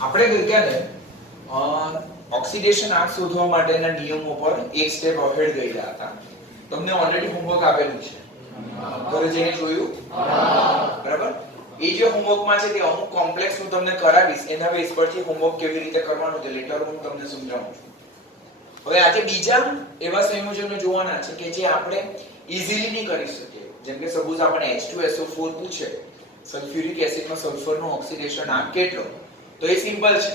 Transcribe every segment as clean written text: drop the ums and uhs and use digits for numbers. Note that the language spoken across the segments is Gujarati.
આપણે ગયા ને ઓક્સિડેશન આંક શોધવા માટેના નિયમો પર એક સ્ટેપ અહેડ ગયેલા હતા. તમને ઓલરેડી હોમવર્ક આપેલું છે, ઘરે જઈને જોયું બરાબર. એ જે હોમવર્કમાં છે તે અમુક કોમ્પ્લેક્સ હું તમને કરાવીશ, એના બેઝ પરથી હોમવર્ક કેવી રીતે કરવાનું તે લેટર હું તમને સમજાવું છું. હવે આજે બીજા એવા સંયોજનો જોવાના છે કે જે આપણે ઈઝીલી નહીં કરી શકીએ. જેમ કે સપોઝ આપણે H2SO4 પૂછે, સલ્ફ્યુરિક એસિડમાં સલ્ફરનો ઓક્સિડેશન આંક કેટલો, તો એ સિમ્પલ છે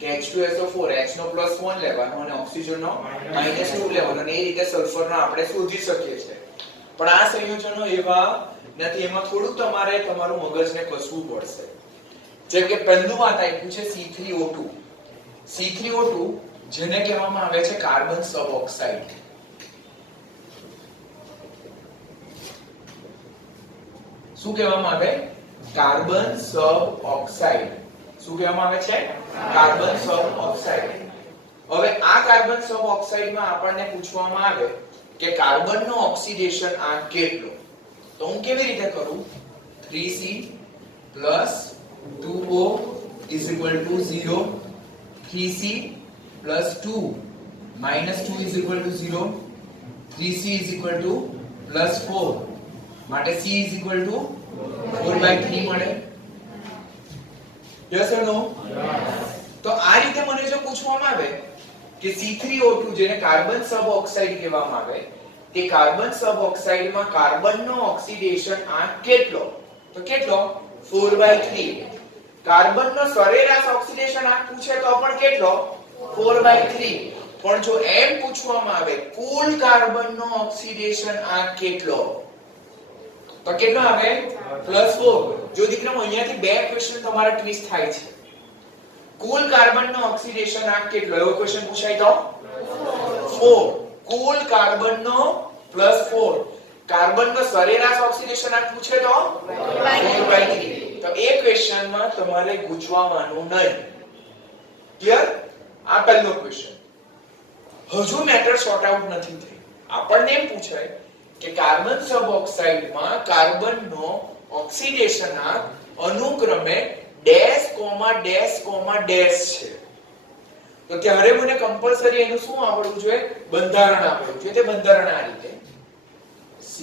કે H2SO4 H નો +1 લેવાનો અને ઓક્સિજનનો -2 લેવાનો, અને એ રીતે સલ્ફરનો આપણે શોધી શકીએ છીએ. પણ આ સંયોજનો એવા નથી, એમાં થોડું તમારે તમારું મગજને કસવું પડશે. જેમ કે પહેલું વાત આપ્યું છે C3O2. C3O2 જેને કહેવામાં આવે છે કાર્બન સબઓક્સાઇડ. શું કહેવામાં આવે? કાર્બન સબઓક્સાઇડ. શું કહેવામાં આવે છે? કાર્બન સબઓક્સાઇડ. હવે આ કાર્બન સબઓક્સાઇડમાં આપણને પૂછવામાં આવે કે કાર્બનનો ઓક્સિડેશન આંક કેટલો, તો હું કેવી રીતે કરું? 3C + 2O = 0, 3C + 2 - 2 = 0, 3C = +4, માટે C = 4/3 મળે. યસ ઓર નો? તો આ રીતે મને જો પૂછવામાં આવે કે C3O2 જેને કાર્બન સબઓક્સાઇડ કહેવામાં આવે, તે કાર્બન સબઓક્સાઇડમાં કાર્બનનો ઓક્સિડેશન આંક કેટલો, તો કેટલો? 4/3. કાર્બનનો સરેરાશ ઓક્સિડેશન આંક પૂછે તો પણ કેટલો? 4/3. પણ જો એમ પૂછવામાં આવે કુલ કાર્બનનો ઓક્સિડેશન આંક કેટલો, તો કેટલો આવે? +4. જો દીકરાઓ અહીંયાથી બે ક્વેશ્ચન તમારા ટ્વિસ્ટ થાય છે. કુલ કાર્બનનો ઓક્સિડેશન આંક કેટલો, એવો ક્વેશ્ચન પૂછાય તો 4. કુલ કાર્બનનો +4. કાર્બનનો સરેરાશ ઓક્સિડેશન આંક પૂછે તો 4/3. તો એ ક્વેશ્ચનમાં તમારે ગૂંચવવાનું નહીં. ક્લિયર? આ પહેલો ક્વેશ્ચન. હજુ મેટર સોર્ટ આઉટ નથી થઈ. આપણને એમ પૂછાય કે કાર્બન સબઓક્સાઇડમાં કાર્બનનો ઓક્સિડેશન આંક અનુક્રમે dash comma dash comma dash છે. તો ત્યારે મને કમ્પલસરી એનું શું આવડવું જોઈએ? બંધારણ આવડવું જોઈએ. તે બંધારણ આ રીતે C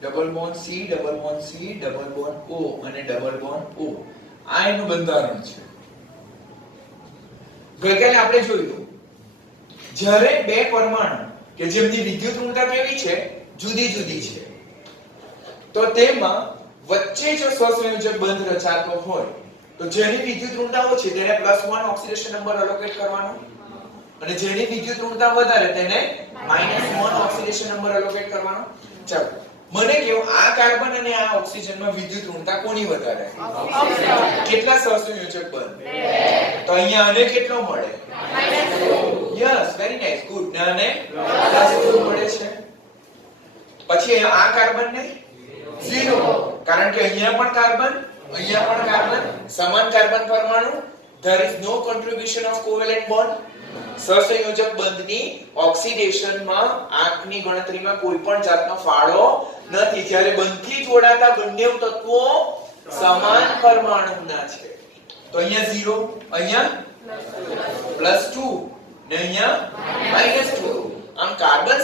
double bond C double bond C double bond O અને ડબલ બોન્ડ O. આ એનું બંધારણ છે. ગઈકાલે આપણે જોયું જ્યારે બે પરમાણુ કે જેમની વિદ્યુત ઋણતા કેવી છે? જુદી જુદી છે, તો તેમાં વચ્ચે જો સહસંયોજક બંધ રચાતો હોય તો જેની વિદ્યુત ઋણતા ઓછી તેને +1 ઓક્સિડેશન નંબર એલોકેટ કરવાનો, અને જેની વિદ્યુત ઋણતા વધારે તેને -1 ઓક્સિડેશન નંબર એલોકેટ કરવાનો. ચાલો મને કહો, આ કાર્બન અને આ ઓક્સિજનમાં વિદ્યુત ઋણતા કોની વધારે? કેટલા સહસંયોજક બંધ? 2. તો અહીંયા આને કેટલો મળે? -2. Yes, very nice, good. ને આને +2 મળે છે. પછી આ કાર્બન ને 0, કારણ કે અહીંયા પણ કાર્બન, અહીંયા પણ કાર્બન, સમાન કાર્બન પરમાણુ. there is no contribution of covalent bond. સહસંયોજક બંધની ઓક્સિડેશનમાં આંકની ગણતરીમાં કોઈ પણ જાતનો ફાળો નથી. જ્યારે બંધથી જોડાતા બંને તત્વો સમાન પરમાણુના છે. તો અહીંયા 0, અહીંયા +2 ને અહીંયા -2. આમ કાર્બન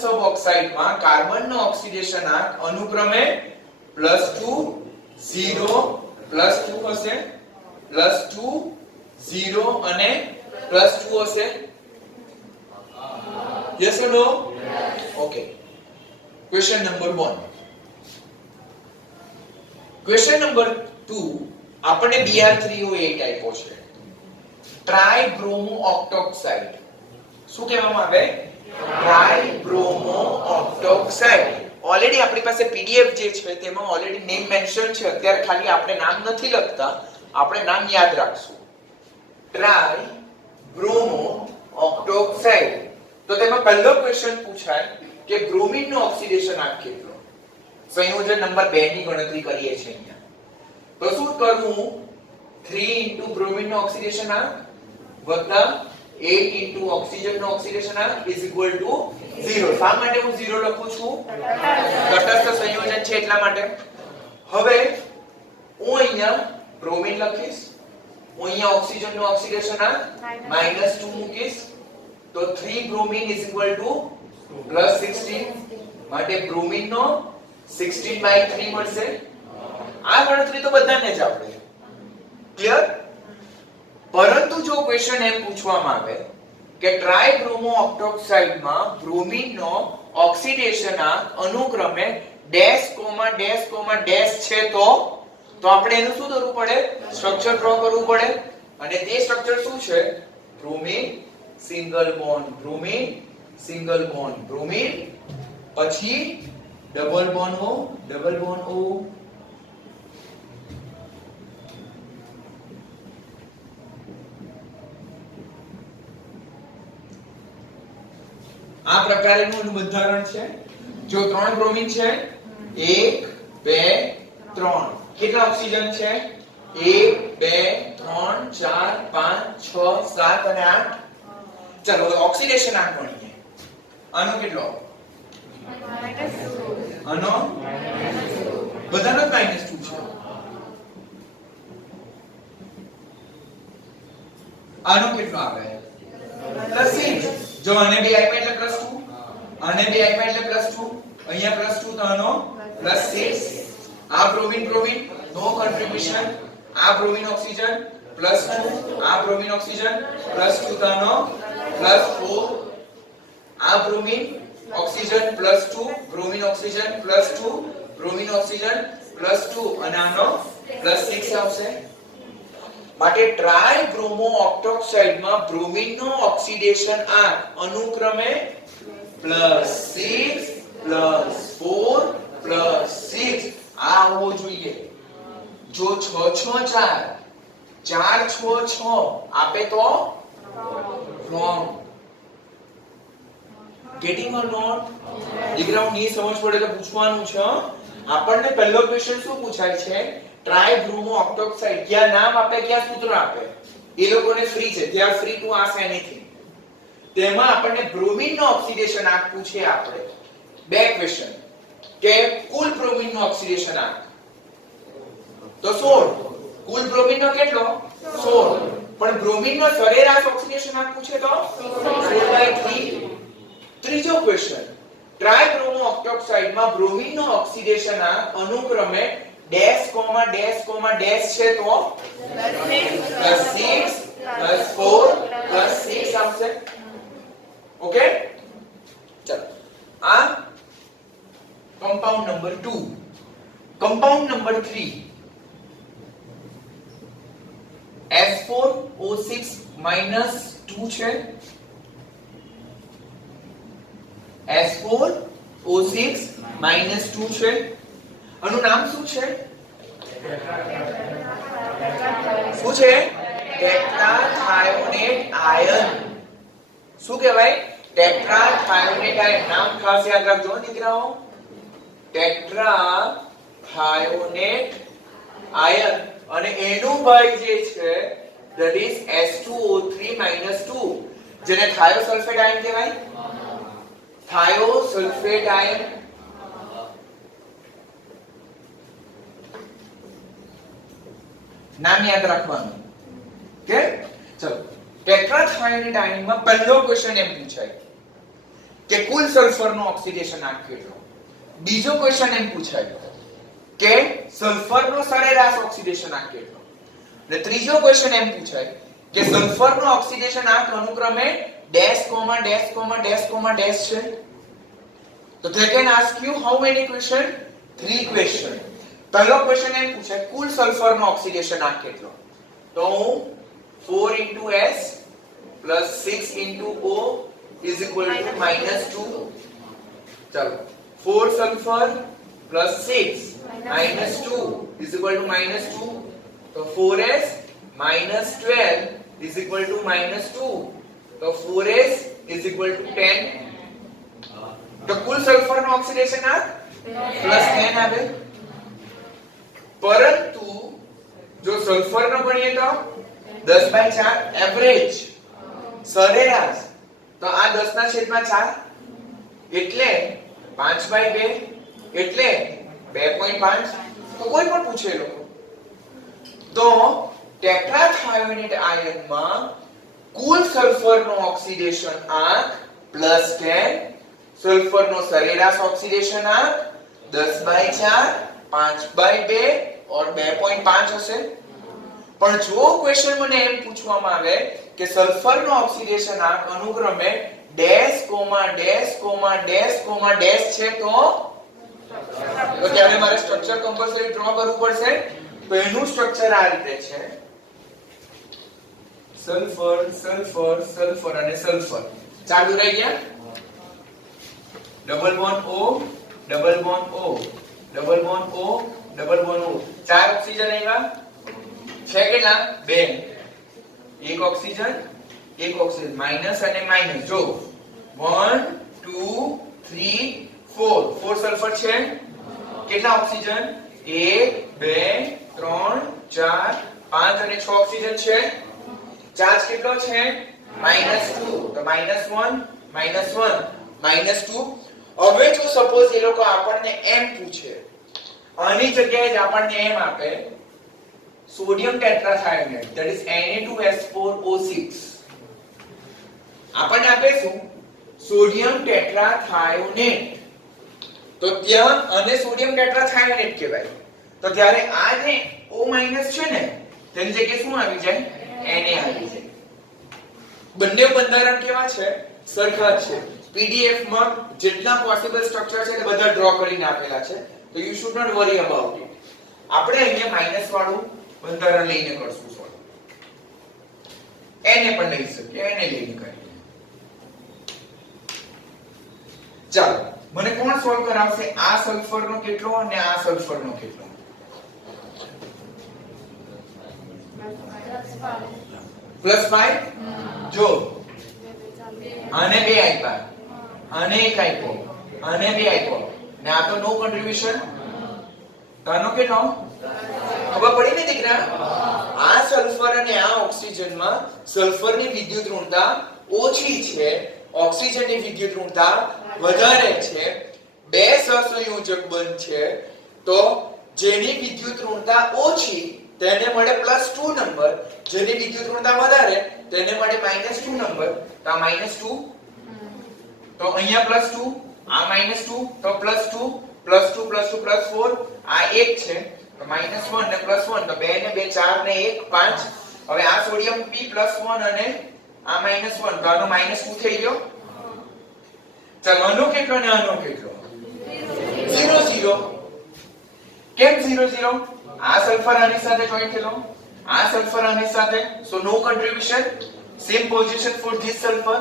સબઓક્સાઇડમાં કાર્બનનો ઓક્સિડેશન આંક અનુક્રમે +2 0 +2 હશે, +2 0 અને +2 હશે. Yes or no? Okay. Question number 1. Question number 2 આપણને Br3O8 આપ્યો છે. ટ્રાઇબ્રોમો ઓક્ટોક્સાઇડ. શું કહેવામાં આવે? ટ્રાઇબ્રોમો ઓક્ટોક્સાઇડ. ઓલરેડી આપણી પાસે પીડીએફ જે છે તેમાં ઓલરેડી નેમ મેન્શન છે. અત્યારે ખાલી આપણે નામ નથી લખતા, આપણે નામ યાદ રાખશું. ટ્રાઇબ્રોમો ઓક્ટોક્સાઇડ. તો તેમાં પહેલો ક્વેશ્ચન પૂછાય કે બ્રોમિનનો ઓક્સિડેશન આંક કેટલો? સંયોજન નંબર 2 ની ગણતરી કરીએ છીએ અહીંયા. તો શું કરવું? 3 * બ્રોમિનનો ઓક્સિડેશન આંક વત્તા 8 * ઓક્સિજનનો ઓક્સિડેશન આંક = 0. શા માટે હું 0 લખું છું? તટસ્થ સંયોજન છે એટલા માટે. હવે હું અહીંયા બ્રોમિન લખીશ અહીંયા ઓક્સિજન નો ઓક્સિડેશન આ -2 મૂકીશ તો 3 બ્રોમિન +16 માટે બ્રોમિન નો 16/3 મળશે. આ ગણતરી તો બધાને જ આવડે. ક્લિયર? પરંતુ જો ક્વેશ્ચન એમ પૂછવામાં આવે કે ટ્રાઇબ્રોમો ઓક્ટોક્સાઇડ માં બ્રોમિન નો ઓક્સિડેશન અનુક્રમે dash comma dash comma dash છે તો આપણે એનું શું કરવું પડે? સ્ટ્રક્ચર ડ્રો કરવું પડે. અને તે સ્ટ્રક્ચર શું છે? Bromine single bond, bromine single bond, bromine પછી double bond O, double bond O. આ પ્રકારનું બંધારણ છે. જો 3 બ્રોમિન છે 1 2 3 કેટલા ઓક્સિજન છે? 1 2 3 4 5 6 7 અને 8. ચલો હવે ઓક્સિડેશન આંક ગણીએ. આનો કેટલો? આનો બધાનો -2 છે. આનો કેટલો આવે? +6. જો આને બે આપ્યા એટલે +2, આને બે આપ્યા એટલે +2, અહીંયા +2 તો આનો +6. આ બ્રોમિન નો કન્ટ્રીબ્યુશન. આ બ્રોમિન ઓક્સિજન +2, આ બ્રોમિન ઓક્સિજન +2 તો આનો +4. આ bromine oxygen +2, bromine oxygen +2, bromine oxygen +2 અને આનો +6 આવશે. માટે ટ્રાઇબ્રોમો ઓક્ટોક્સાઇડ માં બ્રોમિન નો ઓક્સિડેશન આંક અનુક્રમે +6 +4 +6 આ હોવો જોઈએ. જો 6 6 4 4 6 6 આપે તો wrong. getting or not? દીકરાઓ ની સમજ પડે તો પૂછવાનું છે. આપણને પહેલો ક્વેશ્ચન શું પૂછાય છે? ટ્રાઇબ્રોમો ઓક્ટોક્સાઇડ ક્યાં નામ આપે, ક્યાં સૂત્ર આપે, એ લોકોને ફ્રી છે. they are free to ask anything. તેમાં આપણને બ્રોમિન નો ઓક્સિડેશન આંક પૂછે. આપણે બે ક્વેશ્ચન કે કુલ બ્રોમિન નો ઓક્સિડેશન આંક તો 16. કુલ બ્રોમિન નો કેટલો? 16. પણ બ્રોમિન નો સરેરાશ ઓક્સિડેશન આંક પૂછે તો 16/3. ત્રીજો ક્વેશ્ચન ટ્રાઇબ્રોમો ઓક્ટોક્સાઇડ માં બ્રોમિન નો ઓક્સિડેશન આંક અનુક્રમે dash comma dash comma dash છે તો +6 +4 +6 આવશે. ઓકે? ચલો આ compound number 2. Compound number 3 S4O6 -2 છે. S4O6 -2 છે. આનું નામ શું છે? શું છે? ટેટ્રાથાયોનેટ આયન. શું કહેવાય? ટેટ્રાથાયોનેટ આયન. નામ ખાસ યાદ રાખજો દીકરાઓ. ટેટ્રાથાયોનેટ આયન અને એનું ભાઈ જે છે that is S2O3 -2 જેને થાયોસલ્ફેટ આયન કહેવાય. થાયોસલ્ફેટ આયન નામ યાદ રાખવાનું. કે ચલો ટેટ્રાથાયોનેટ આયનમાં પહેલો ક્વેશ્ચન એમ પૂછાય કે કુલ સલ્ફરનો ઓક્સિડેશન આંક કેટલો. બીજો ક્વેશ્ચન એમ પૂછાય કે સલ્ફરનો સરેરાશ ઓક્સિડેશન આંક કેટલો. અને ત્રીજો ક્વેશ્ચન એમ પૂછાય કે સલ્ફરનો ઓક્સિડેશન આંક અનુક્રમે dash comma dash comma dash comma dash છે. તો they can ask you how many question? 3 question. પહેલો ક્વેશ્ચન એમ પૂછાય કુલ સલ્ફરનો ઓક્સિડેશન આંક કેટલો. તો 4 * S + 6 * O is equal to -2. ચલો 4 સલ્ફર + 6 -2 is equal to -2. તો 4S - 12 is equal to -2. તો 4S is equal to 10. તો કુલ સલ્ફરનો ઓક્સિડેશન આંક +10 આવે. પરંતુ જો સલ્ફરનો ગણીએ તો 10/4 એવરેજ સરેરાશ તો આ 10/4 એટલે 5/2 એટલે 2.5. તો કોઈ પણ પૂછે લોકો તો ટેટ્રાથાયોનેટ આયનમાં કુલ સલ્ફરનો ઓક્સિડેશન આંક +10, સલ્ફરનો સરેરાશ ઓક્સિડેશન આંક 10/4, 5/2 और 2.5 હશે. પણ જો ક્વેશ્ચન મને એમ પૂછવામાં આવે કે સલ્ફરનો ઓક્સિડેશન આંક અનુક્રમે dash comma dash comma dash comma dash છે તો ત્યારે મારે સ્ટ્રક્ચર કમ્પલસરી ડ્રો કરવું પડશે. તો એનું સ્ટ્રક્ચર આ રીતે છે, સલ્ફર સલ્ફર સલ્ફર અને સલ્ફર. ચાલુ રહી ગયા. Double bond O, double bond O, double bond O, double bond O. 4 oxygen આવ્યા છે. કેટલા? 2. એક ઓક્સિજન માઈનસ અને માઈનસ. જો 1 2 3 4 4 સલ્ફર છે. કેટલા ઓક્સિજન? 1 2 3 4 5 અને 6 ઓક્સિજન છે. ચાર્જ કેટલો છે? -2. તો -1 -2. હવે જો સપોઝ એ લોકો આપણને એમ પૂછે, આની જગ્યાએ જ આપણને એમ આપે સોડિયમ ટેટ્રાથાયોનેટ, that is Na2S4O6. આપણને આપે શું? સોડિયમ ટેટ્રાથાયોનેટ. તો ત્યાં આને સોડિયમ ટેટ્રાથાયોનેટ કહેવાય. તો ત્યારે આ જે O- છે ને તેની જગ્યાએ શું આવી જાય? Na આવી જાય. બંને બંધારણ કેવા છે? સરખા છે. પીડીએફ માં જેટલા પોસિબલ સ્ટ્રક્ચર છે તે બધા ડ્રો કરીને આપેલા છે. તો you should not worry about it. આપણે અહીંયા માઈનસ વાળું બંધારણ લઈને કરશું સોલ્વ. એને પણ લઈ શકીએ, એને લઈને કરીએ. ચાલો, મને કોણ સોલ્વ કરાવશે? આ સલ્ફરનો કેટલો અને આ સલ્ફરનો કેટલો? +5. જો આને 2 આપ્યા, આને 1 આપ્યો, આને 2 આપ્યો ને આ તો નો કોન્ટ્રીબ્યુશન. આનો કેટલો? ખબર પડી ને દીકરા? આ સલ્ફર અને આ ઓક્સિજનમાં સલ્ફરની વિદ્યુત ઋણતા ઓછી છે, ઓક્સિજનની વિદ્યુત ઋણતા વધારે છે. બે સહસંયોજક બંધ છે તો જેની વિદ્યુત ઋણતા ઓછી તેને મળે +2 નંબર, જેની વિદ્યુત ઋણતા વધારે તેને મળે -2 નંબર. તો આ -2, તો અહીંયા +2, આ -2, તો +2 +2 +2 +4, આ 1 છે તો -1 ને +1, તો 2 ને 2 4 ને 1 5. હવે આ સોડિયમ P +1 અને આ -1, તો આનો -2 થઈ ગયો. ચાલો, આનો કેટલો ને આનો કેટલો? 0 0. કેમ 0 0? આ સલ્ફર આની સાથે જોઈન થયેલો, આ સલ્ફર આની સાથે, so no contribution. Same position for this sulphur.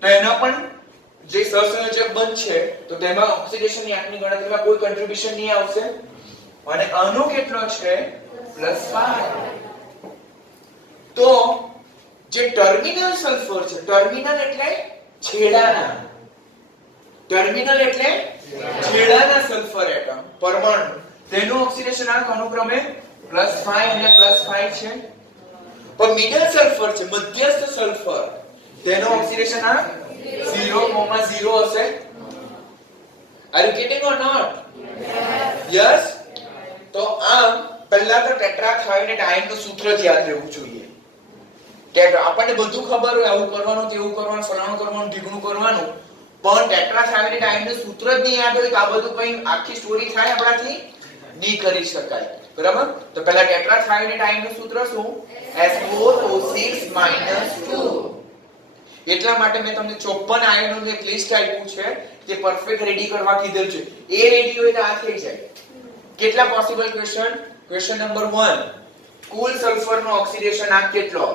તો એના પણ જે સહસંયોજક બંધ છે તો તેમાં ઓક્સિડેશનની આંકની ગણતરીમાં કોઈ કોન્ટ્રીબ્યુશન નહીં આવશે. અને આનો કેટલો છે? +5. તો જે ટર્મિનલ સલ્ફર છે, ટર્મિનલ એટલે છેડાના, ટર્મિનલ એટલે છેડાના સલ્ફર એટમ, પરમાણુ, તેનું ઓક્સિડેશન આંક અનુક્રમે +5 અને +5 છે. પણ મિડલ સલ્ફર છે, મધ્યસ્થ સલ્ફર, તેનો ઓક્સિડેશન આંક 0,0 હશે. Are you getting or not? Yes. તો આમ પહેલા તો ટેટ્રાથાયોનેટ આયનનું સૂત્ર જ યાદ રહેવું જોઈએ. કે આપણને બધું ખબર હોય, આવું કરવાનું, તેવું કરવાનું, ફલાણું કરવાનું, ઢીકણું કરવાનું, પણ ટેટ્રાથાયોનેટ આયનનું સૂત્ર જ નહીં યાદ હોય તો આ બધું કઈ આખી સ્ટોરી થાય આપણાથી નહીં કરી શકાય. બરાબર? તો પહેલા ટેટ્રાથાયોનેટ આયનનું સૂત્ર શું? S4O6-2. એટલા માટે મેં તમને 54 આયનોનું એક લિસ્ટ આપ્યું છે તે પરફેક્ટ રેડી કરવા કીધેલ છે. એ રેડી હોય તો આ થઈ જાય. કેટલા પોસિબલ ક્વેશ્ચન? ક્વેશ્ચન નંબર 1, કુલ સલ્ફરનો ઓક્સિડેશન આંક કેટલો?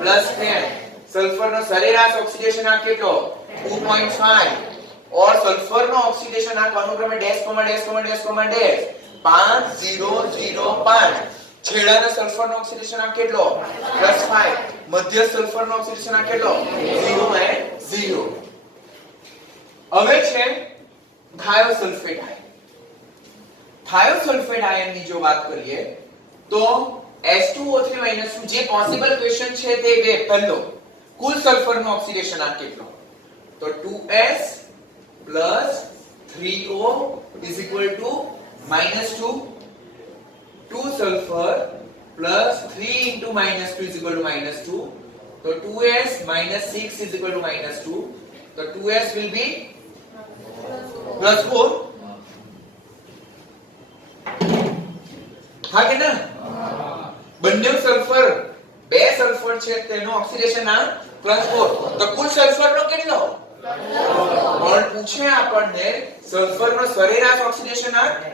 +10. સલ્ફરનો સરેરાશ ઓક્સિડેશન આંક કેટલો? 2.5. और સલ્ફરનો ઓક્સિડેશન આંક અનુક્રમે dash comma dash comma dash comma dash 5005. છેડાના સલ્ફરનો ઓક્સિડેશન આંક કેટલો? +5. મધ્ય સલ્ફરનો ઓક્સિડેશન આંક કેટલો? 0 અને 0. હવે છે થાયોસલ્ફેટ આયન. થાયોસલ્ફેટ આયનની જો વાત કરીએ તો H2O3- જે પોસિબલ ક્વેશ્ચન છે તે બે. પહેલો, કુલ સલ્ફરનો ઓક્સિડેશન આંક કેટલો? તો 2S + 3O = -2. 2 sulfur plus 3 into minus 2 is equal to minus 2. So 2s minus 6 is equal to minus 2. So 2s will be plus 4. હા કે ના? બંને સલ્ફર, બે સલ્ફર છે તેનો ઓક્સિડેશન આ +4. તો કુલ સલ્ફરનો કેટલો? પણ પૂછે આપણને સલ્ફરનો સરેરાશ ઓક્સિડેશન આ 2.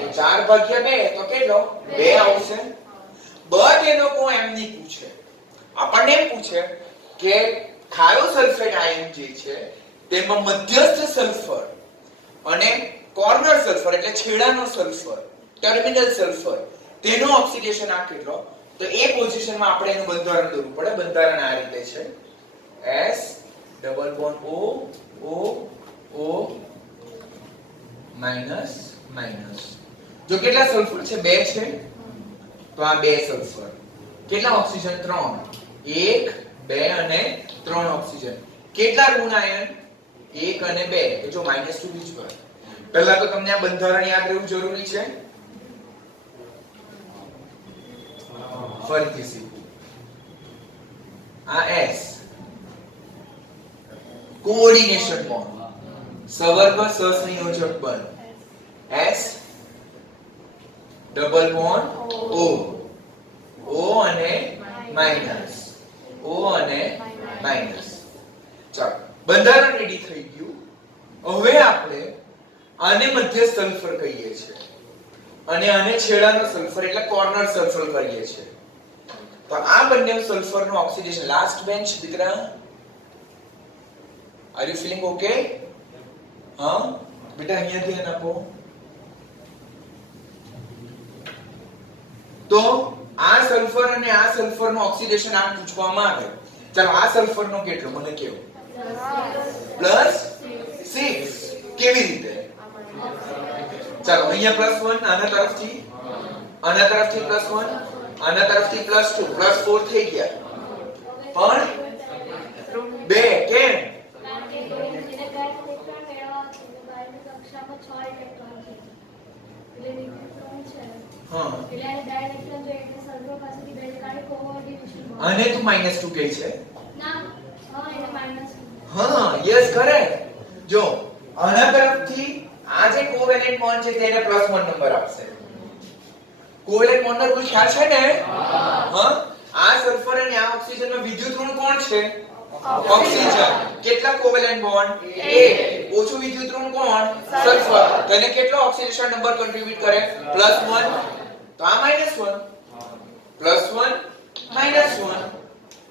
તો 4/2 તો કેટલો? 2 આવશે. બટ એ લોકો એમ નહીં પૂછે, આપણને એમ પૂછે કે થાયોસલ્ફેટ આયન જે છે તેમાં મધ્યસ્થ સલ્ફર અને કોર્નર સલ્ફર એટલે છેડાનો સલ્ફર, ટર્મિનલ સલ્ફર, તેનો ઓક્સિડેશન આ કેટલો? તો એ પોઝિશનમાં આપણે એનું બંધારણ દોરવું પડે. બંધારણ આ રીતે છે: S double bond O O O minus minus. જો કેટલા સલ્ફર છે? 2 છે. તો આ 2 સલ્ફર, કેટલા ઓક્સિજન? 3. 1 2 અને 3 ઓક્સિજન. કેટલા ઋણ આયન? 1 અને 2. તો જો -2 બીજ પર. પહેલા તો તમને આ બંધારણ યાદ રહેવું જરૂરી છે. ફરીથી શીખો. આ S કોઓર્ડિનેશન બોન્ડ, સવર્ગ સહસંયોજક બંધ. S double bond O O અને માઈનસ O અને માઈનસ. ચાલો, બંધારણ રેડી થઈ ગયું. હવે આપણે આને મધ્ય સલ્ફર કહીએ છીએ અને આને છેડાનો સલ્ફર એટલે કોર્નર સલ્ફર કહીએ છીએ. તો આ બંને સલ્ફરનું ઓક્સિડેશન. લાસ્ટ બેન્ચ દીકરા, આર યુ ફીલિંગ ઓકે? હા બેટા, અહીંયા ધ્યાન આપો. તો આ સલ્ફર અને આ સલ્ફરનું ઓક્સિડેશન આમ પૂછવામાં આવે. ચાલો, આ સલ્ફરનો કેટલો મને કહો? +6. કેવી રીતે? ચાલો, અહીંયા +1, આના તરફથી +1, આના તરફથી +2, +4 થઈ ગયા. પણ 2 કેમ? હા, અને તું -2 કહે છે? હા, યસ, કરેક્ટ. જો આના તરફથી આ જે કોવેલેન્ટ બોન્ડ છે તેને +1 નંબર આપશે. કોવેલેન્ટ બોન્ડનો કોઈ ખ્યાલ છે ને? હા, આ સલ્ફર અને આ ઓક્સિજનમાં વિદ્યુત ઋણ કોણ છે? ઓક્સિજન. કેટલા કોવેલેન્ટ બોન્ડ? 1. ઓછું વિદ્યુત ઋણ કોણ? સલ્ફર. તો એને કેટલો ઓક્સિડેશન નંબર કન્ટ્રીબ્યુટ કરે? +1. તો આ -1, +1 -1,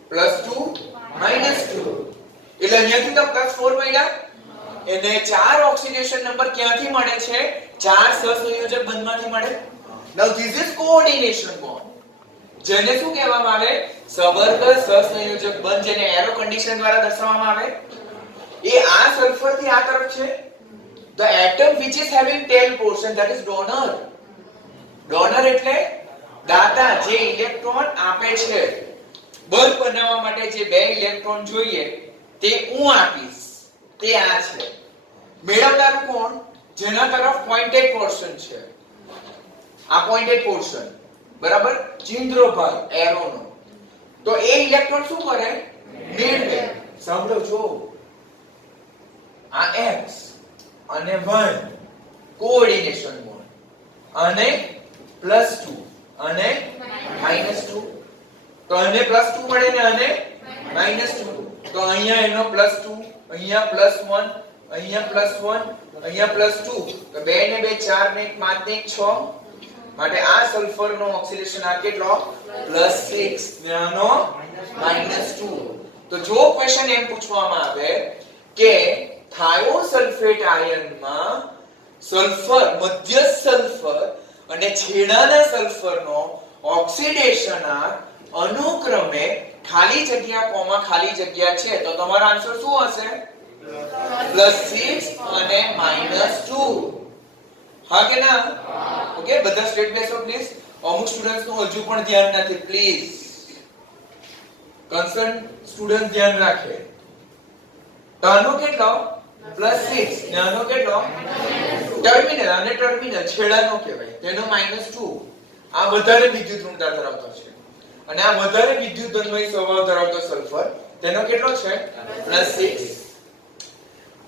+2 -2. એટલે અહીંયાથી તો +4 મળ્યા. એને 4 ઓક્સિડેશન નંબર ક્યાંથી મળે છે? 4 સહસંયોજક બંધમાંથી મળે. Now this is coordination bond. જેને શું કહેવામાં આવે? સવર્ગ સહસંયોજક બંધ, જેને એરો કન્ડિશન દ્વારા દર્શાવવામાં આવે. એ આ સલ્ફર થી આ તરફ છે. The atom which is having tail portion, that is donor. Donor એટલે દાતા, જે ઇલેક્ટ્રોન આપે છે. બંધ બનાવવા માટે જે 2 ઇલેક્ટ્રોન જોઈએ તે હું આપીશ, તે આ છે. મેળવનારું કોણ? જેના તરફ પોઇન્ટેડ પોર્શન છે. આ પોઇન્ટેડ પોર્શન, બરાબર, ચિંદ્રો ભાગ એરોનો. તો એ ઇલેક્ટ્રોન શું કરે? મેળવે. સાંભળો છો, આ x અને y કોઓર્ડિનેશન બોન્ડ, અને +2 અને -2. તો આને +2 મળે ને આને -2. તો અહીંયા એનો +2, અહીંયા +1, અહીંયા +1, અહીંયા +2. તો 2 ને 2 4 ને 1 5 ને 1 6. માટે આ સલ્ફરનો ઓક્સિડેશન આ કેટલો? +6 ને આનો -2. તો જો ક્વેશ્ચન એમ પૂછવામાં આવે કે થાયોસલ્ફેટ આયનમાં સલ્ફર, મધ્યસ્થ સલ્ફર અને છેડાના સલ્ફરનો ઓક્સિડેશન અનુક્રમે ખાલી જગ્યા કોમા ખાલી જગ્યા છે, તો તમારો આન્સર શું હશે? +6 અને -2. હા કે ના? ઓકે, બધા સ્ટ્રેટ બેસો પ્લીઝ. અમુક સ્ટુડન્ટ્સ નું હજુ પણ ધ્યાન નથી, પ્લીઝ કન્સર્ન સ્ટુડન્ટ ધ્યાન રાખે. તો આનો કેટલો? +6 ને આનો કેટલો? ટર્મિનલ, અને ટર્મિનલ છેડાનો કહેવાય, તેનો -2. આ વધારે વિદ્યુત ઋણતા ધરાવતો છે અને આ વધારે વિદ્યુત ધનમય સ્વભાવ ધરાવતો સલ્ફર તેનો કેટલો છે +6.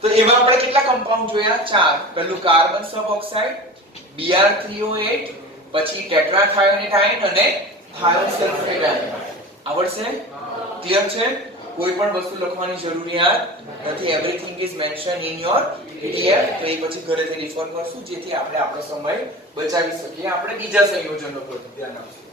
તો એવા આપણે કેટલા કમ્પાઉન્ડ જોયા? 4. પહેલું કાર્બન સબ ઓક્સાઇડ Br3O8, પછી ટેટ્રાથાયોનાઇન અને થાયોન સલ્ફેટ આયન. આવડશે? ક્લિયર છે? કોઈ પણ વસ્તુ લખવાની જરૂરિયાત નથી. Everything is mention in your PDF. તો એ પછી ઘરેથી રિફર કરશું જેથી આપણે આપણો સમય બચાવી શકીએ. આપણે બીજા સંયોજનો પર ધ્યાન આપીશું.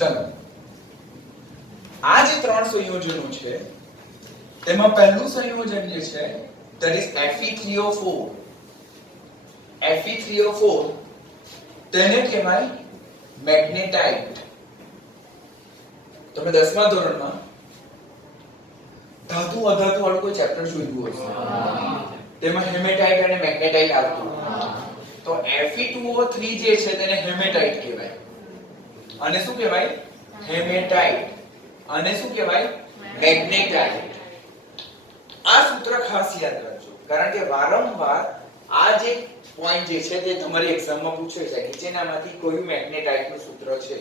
ચલો, આ જે ત્રણ સંયોજનો છે તેમાં પહેલું સંયોજન જે છે that is Fe3O4. Fe3O4 તેને કહેવાય મેગ્નેટાઇટ. તમે 10મા ધોરણમાં ધાતુ અધાતુ વાળું કોઈ ચેપ્ટર જોયું હશે, તેમાં હેમેટાઇટ અને મેગ્નેટાઇટ આવતું. તો Fe2O3 જે છે તેને હેમેટાઇટ કહેવાય. અને શું કહેવાય? હેમેટાઇટ. અને શું કહેવાય? મેગ્નેટાઇટ. આ સૂત્ર ખાસ યાદ રાખજો કારણ કે વારંવાર આ જે પોઈન્ટ જે છે તે તમારી એક્ઝામમાં પૂછાય છે. નીચેનામાંથી કયું મેગ્નેટાઇટ નું સૂત્ર છે?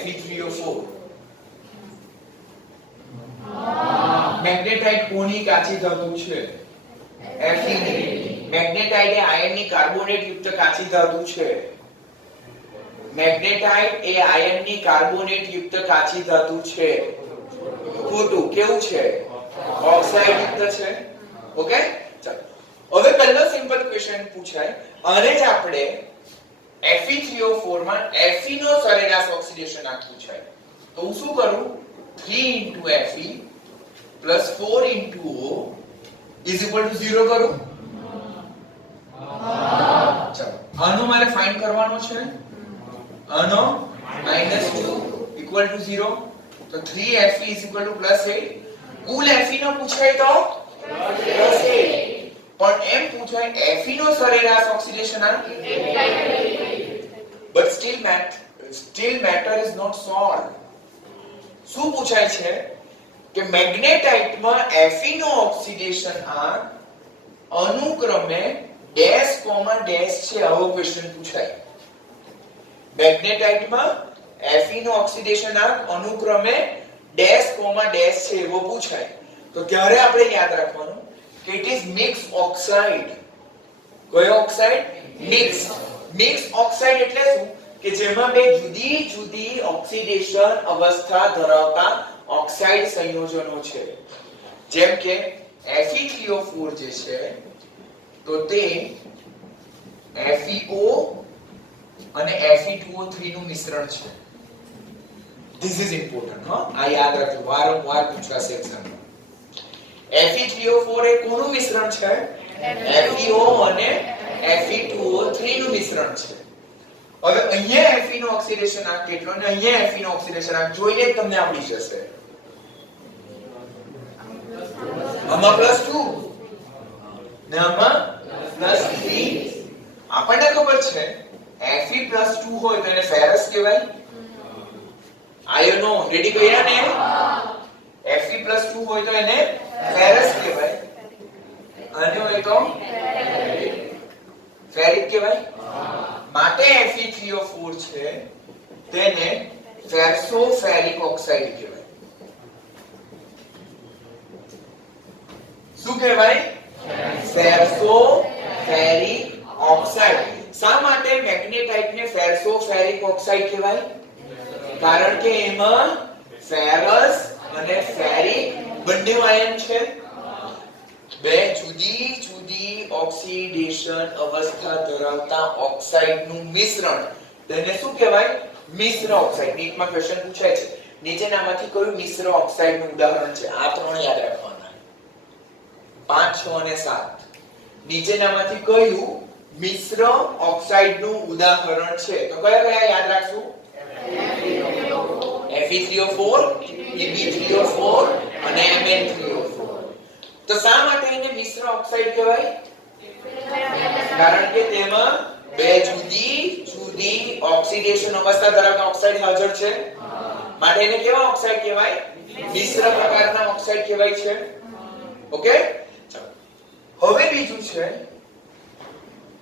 Fe3O4. મેગ્નેટાઇટ કોની કાચી ધાતુ છે? Fe ની. મેગ્નેટાઇટ એ આયનની કાર્બોનેટ યુક્ત કાચી ધાતુ છે. મેગ્નેટાઇટ એ આયનની કાર્બોનેટ યુક્ત કાચી ધાતુ છે. ખોટું. કેવું છે? ઓક્સાઇડ યુક્ત છે. ઓકે, ચાલો હવે પહેલો સિમ્પલ ક્વેશ્ચન પૂછાય. અને જ આપણે Fe3O4 માં Fe નો સરેરાશ ઓક્સિડેશન આંક પૂછાય. તો હું શું કરું? 3 Fe + 4 O = 0 કરું. ચાલો આનો મારે ફાઇન્ડ કરવાનો છે. આનો -2 = 0. તો 3Fe = +8. કુલ Fe નો પૂછાય તો +8. પણ એમ પૂછાય Fe નો સરેરાશ ઓક્સિડેશન આંક. but still matter is not solved. શું પૂછાય છે કે મેગ્નેટાઇટમાં Fe નો ઓક્સિડેશન આંક અનુક્રમે ડેશ કોમા ડેશ છે. આવો ક્વેશ્ચન પૂછાય. મેગ્નેટાઇટમાં Fe નો ઓક્સિડેશન આંક અનુક્રમે ડેશ કોમા ડેશ છે એવો પૂછાય. તો ત્યારે આપણે યાદ રાખવાનું કે ઇટ ઇઝ મિક્સ ઓક્સાઇડ. કયો ઓક્સાઇડ? મિક્સ. મિક્સ ઓક્સાઇડ એટલે શું? કે જેમાં બે જુદી જુદી ઓક્સિડેશન અવસ્થા ધરાવતા ઓક્સાઇડ સંયોજનો છે. જેમ કે Fe3O4 જે છે તો તે FeO અને Fe2O3 નું મિશ્રણ છે. This is important. આ યાદ રાખજો, વારંવાર પૂછાશે એક્ઝામમાં. Fe3O4 એ કોનું મિશ્રણ છે? FeO અને Fe2O3 નું મિશ્રણ છે. હવે અહીંયા Fe નો ઓક્સિડેશન આંક કેટલો અને અહીંયા Fe નો ઓક્સિડેશન આંક જોઈને જ તમને આવડી જશે. આમાં +2 ને આમાં +3. આપણને ખબર છે Fe +2 હોય તો એને ફેરસ કહેવાય. આયનો રેડી કર્યા ને? Fe +2 હોય તો એને ફેરસ કહેવાય. અને હોય તો ફેરિક કહેવાય. માટે Fe3O4 છે તેને ફેરસોફેરિક ઓક્સાઇડ કહેવાય. શું કહેવાય? ફેરસોફેરિક ઓક્સાઇડ. શા માટે મેગ્નેટાઇટને ફેરસોફેરિક ઓક્સાઇડ કહેવાય? કારણ કે એમાં ફેરસ અને ફેરિક બંને આયન છે. બે જુદી જુદી ઓક્સિડેશન અવસ્થા ધરાવતા ઓક્સાઇડનું મિશ્રણ તેને શું કહેવાય? મિશ્ર ઓક્સાઇડ. નીટમાં ક્વેશ્ચન પૂછાય છે નીચેનામાંથી કયું મિશ્ર ઓક્સાઇડનું ઉદાહરણ છે? આ ત્રણ યાદ રાખવાના. 5, 6 અને 7. નીચેનામાંથી કયું મિશ્ર ઓક્સાઇડનું ઉદાહરણ છે? તો કયા કયા યાદ રાખશું? Fe3O4, Pb3O4 અને Mn3O4. તો શા માટે એને મિશ્ર ઓક્સાઇડ કહેવાય? કારણ કે તેમાં બે જુદી જુદી ઓક્સિડેશન અવસ્થા ધરાવતા ઓક્સાઇડ હાજર છે, માટે એને કેવા ઓક્સાઇડ કહેવાય? મિશ્ર પ્રકારના ઓક્સાઇડ કહેવાય છે. ઓકે, ચાલો હવે બીજું છે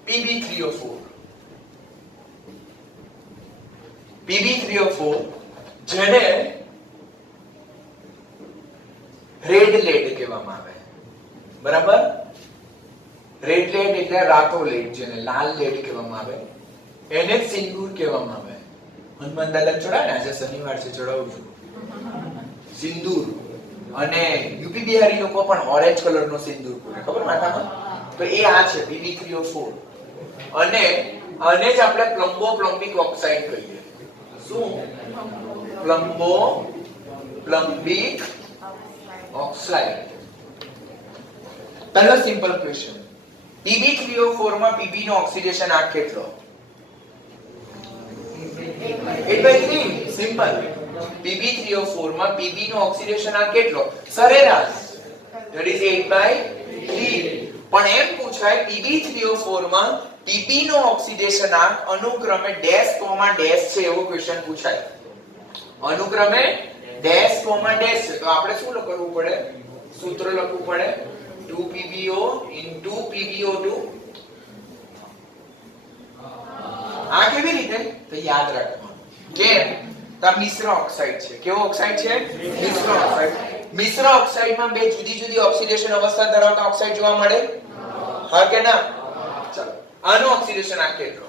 Pb3O4. Pb3O4 જેને રેડ લેડ કહેવામાં આવે. બરાબર, રેડ લેડ એટલે રાતો લેડ, જેને લાલ લેડ કહેવામાં આવે, એને સિંદૂર કહેવામાં આવે. હનુમાન દાદા ચડાવે ને, આજે શનિવાર છે, ચડાવું છું સિંદૂર. અને યુપી બિહારી લોકો પણ ઓરેન્જ કલરનો સિંદૂર પૂરે, ખબર માથામાં? તો એ આ છે Pb3O4. અને આને જ આપણે પ્લમ્બો પ્લમ્બિક ઓક્સાઇડ કહીએ. શું? પ્લમ્બો પ્લમ્બિક ઓક્સાઇડ. પહેલો સિમ્પલ ક્વેશ્ચન, Pb3O4 માં Pb નો ઓક્સિડેશન આંક કેટલો? 8/3. સિમ્પલ. Pb3O4 માં Pb નો ઓક્સિડેશન આંક કેટલો? સરેરાશ, that is 8/3. પણ એમ પૂછાય Pb3O4 માં Pb નો ઓક્સિડેશન આંક અનુક્રમે ડેશ કોમા ડેશ છે, એવો ક્વેશ્ચન પૂછાય. અનુક્રમે ડેશ કોમા ડેશ છે, તો આપણે શું કરવું પડે? સૂત્ર લખવું પડે 2PbO into PbO2. આ કેવી રીતે? તો યાદ રાખવાનું. કેમ? તો મિશ્ર ઓક્સાઇડ છે. કેવો ઓક્સાઇડ છે? મિશ્ર ઓક્સાઇડ. મિશ્ર ઓક્સાઇડમાં બે જુદી જુદી ઓક્સિડેશન અવસ્થા ધરાવતા ઓક્સાઇડ જોવા મળે, હા કે ના? ચાલો, આનો ઓક્સિડેશન આંક કેટલો?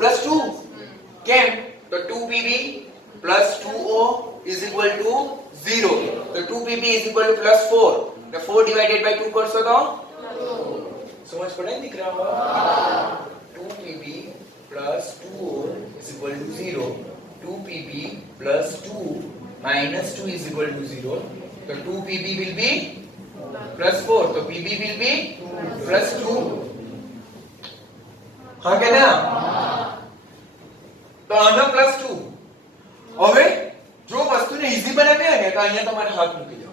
+2. કેમ? તો 2Pb plus 2O is equal to 0. તો 2Pb is equal to +4. તો 4 divided by 2 કરશો તો સમજ પડે ને દીકરાઓ? 2Pb plus 2O is equal to 0. 2Pb plus 2 minus 2 is equal to 0. So 2Pb will be plus 4. So Pb will be plus 2. हाँ क्या ना? तो आना +2. હવે જો વસ્તુને ઈઝી બનાવી હોય ને તો અહીંયા તમારે હાથ મૂકી દો.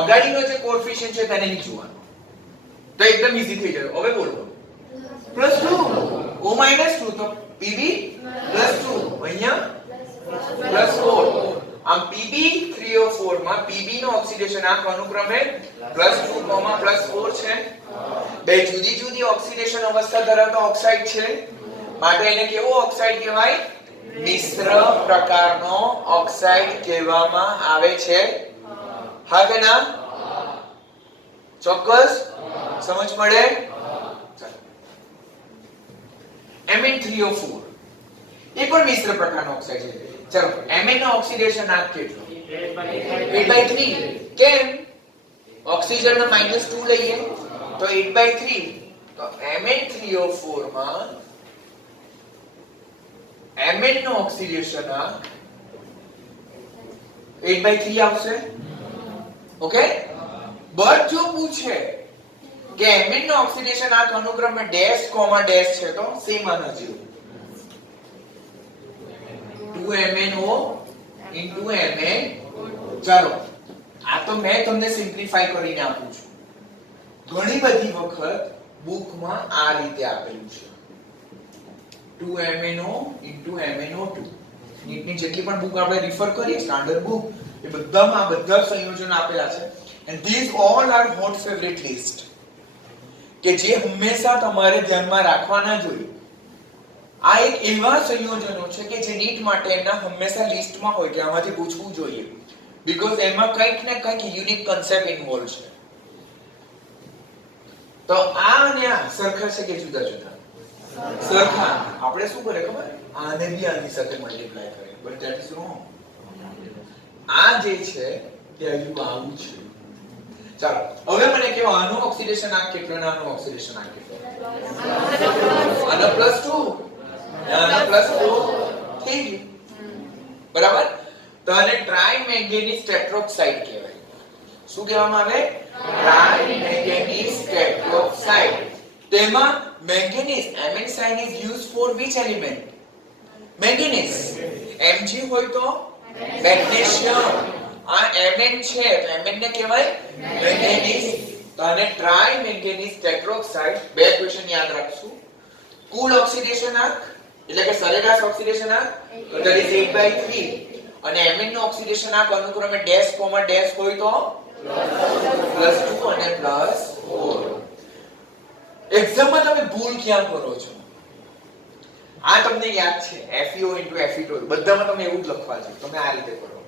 અગાડીનો જે કોએફિશિયન્ટ છે તેને નહીં જોવાનો, તો એકદમ ઈઝી થઈ જાય. હવે બોલો +2 O - 2 તો Pb +2 અહીંયા +4. આમ Pb3O4 માં Pb નો ઓક્સિડેશન આંક અનુક્રમે +2, +4 છે. બે જુદી જુદી ઓક્સિડેશન અવસ્થા ધરાવતા ઓક્સાઇડ છે, માટે એને કેવો ઓક્સાઇડ કહેવાય? મિશ્ર પ્રકારનો ઓક્સાઇડ કહેવામાં આવે છે, હા કે ના? ચોક્કસ સમજ પડે? Mn3O4 એ પણ મિશ્ર પ્રકારનો ઓક્સાઇડ છે. ચલો, Mn નો ઓક્સિડેશન આંક કેટલો? 8/3. કેમ? ઓક્સિજન માં -2 લઈએ તો 8/3. તો Mn3O4 માં Mn નો ઓક્સિડેશન આંક 8/3 આવશે. ઓકે, બટ જો પૂછે કે Mn નો ઓક્સિડેશન આંક અનુક્રમે ડેશ કોમા ડેશ છે તો સેમ આના જેવું 2MnO into Mn. ચાલો, આ તો મેં તમને સિમ્પ્લિફાઈ કરીને આપું છું. ઘણી બધી વખત બુકમાં આ રીતે આપેલું છે 2MnO into MnO2. નીટની જેટલી પણ બુક આપણે રિફર કરીએ સ્ટાન્ડર્ડ બુક, એ બધામાં આ બધા સંયોજનો આપેલા છે. and these all are hot favorite list કે જે હંમેશા તમારે ધ્યાનમાં રાખવાના જોઈએ. આ એક એવા સંયોજનો છે કે જે નીટ માટે એના હંમેશા લિસ્ટમાં હોય કે આમાંથી પૂછવું જોઈએ, બીકોઝ એમાં કંઈક ને કંઈક યુનિક કન્સેપ્ટ ઇન્વોલ્વ છે. તો આ અને આ સરખા છે કે જુદા જુદા? સરખા. આપણે શું કરે ખબર? આને બી આની સાથે મલ્ટીપ્લાય કરે, બટ ધેટ ઇઝ રોંગ. આ જે છે તે હજુ આવું છે. ચાલો, હવે મને કહો આનો ઓક્સિડેશન આંક કેટલો અને આનો ઓક્સિડેશન આંક કેટલો? આનો +2 આનો +4 થઈ ગયું. બરાબર? તો આને ટ્રાઇમેંગેનીઝ ટેટ્રોક્સાઇડ કહેવાય. શું કહેવામાં આવે? ટ્રાઇમેંગેનીઝ ટેટ્રોક્સાઇડ. તેમાં manganese Mn sign is used for which element? Manganese. Mg હોય તો મેગ્નેશિયમ. આ Mn છે તો Mn ને કહેવાય મેંગેનીઝ. તો આને ટ્રાય મેંગેનીઝ ટેટ્રોક્સાઇડ બે ક્વેશ્ચન યાદ રાખશું. કુલ ઓક્સિડેશન આંક એટલે કે સરેરાશ ઓક્સિડેશન આંક that is 8/3 અને એમિન નો ઓક્સિડેશન આંક અનુક્રમે ડેશ કોમા ડેશ હોય તો +2 અને +4. એક્ઝામ માં તમે ભૂલ ક્યાં કરો છો? આ તમને યાદ છે FeO Fe2 બધામાં તમે એવું જ લખવા છે. તમે આ રીતે કરો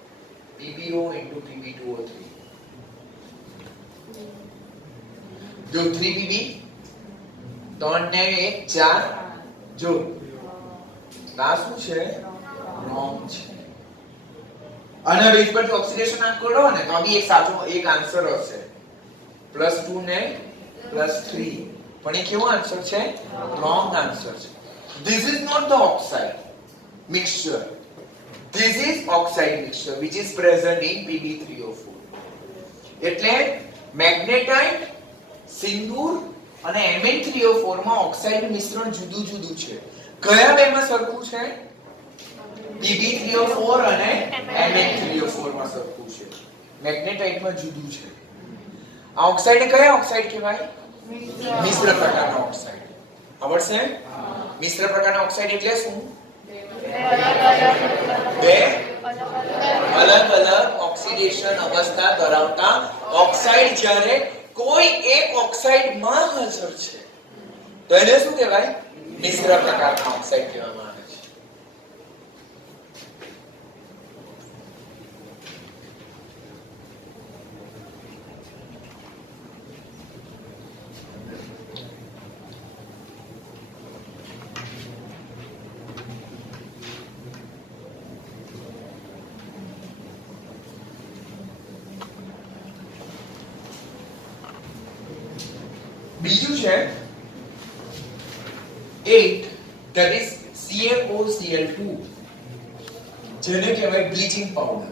PbO Pb2O3 જો 3Pb 3 ને 1 4 જો આ શું છે રોંગ છે. આના બેઝ પરથી ઓક્સિડેશન આંક કરો ને તો બી એક સાચો એક આન્સર હશે +2 ને +3 પણ એ કેવો આન્સર છે? રોંગ આન્સર છે. This is not the oxide mixture. This is oxide mixture which is present in Pb3O4. એટલે મેગ્નેટાઇટ, સિંદૂર અને Mn3O4 માં ઓક્સાઇડ મિશ્રણ જુદું જુદું છે. કયા બેમાં સરખું છે? Pb3O4 અને Mn3O4 માં સરખું છે. મેગ્નેટાઇટ માં જુદું છે. આ ઓક્સાઇડ કયા ઓક્સાઇડ કહેવાય? મિશ્ર પ્રકારના ઓક્સાઇડ. આવડશે? મિશ્ર પ્રકારના ઓક્સાઇડ એટલે શું? બે અલગ અલગ ઓક્સિડેશન અવસ્થા ધરાવતા ઓક્સાઇડ જ્યારે કોઈ એક ઓક્સાઇડમાં હાજર છે તો એને શું કહેવાય? મિશ્ર પ્રકારના ઓક્સાઇડ કહેવામાં આવે છે. બીજું છે 8 that is CaOCl2 જેને કહેવાય બ્લીચિંગ પાવડર.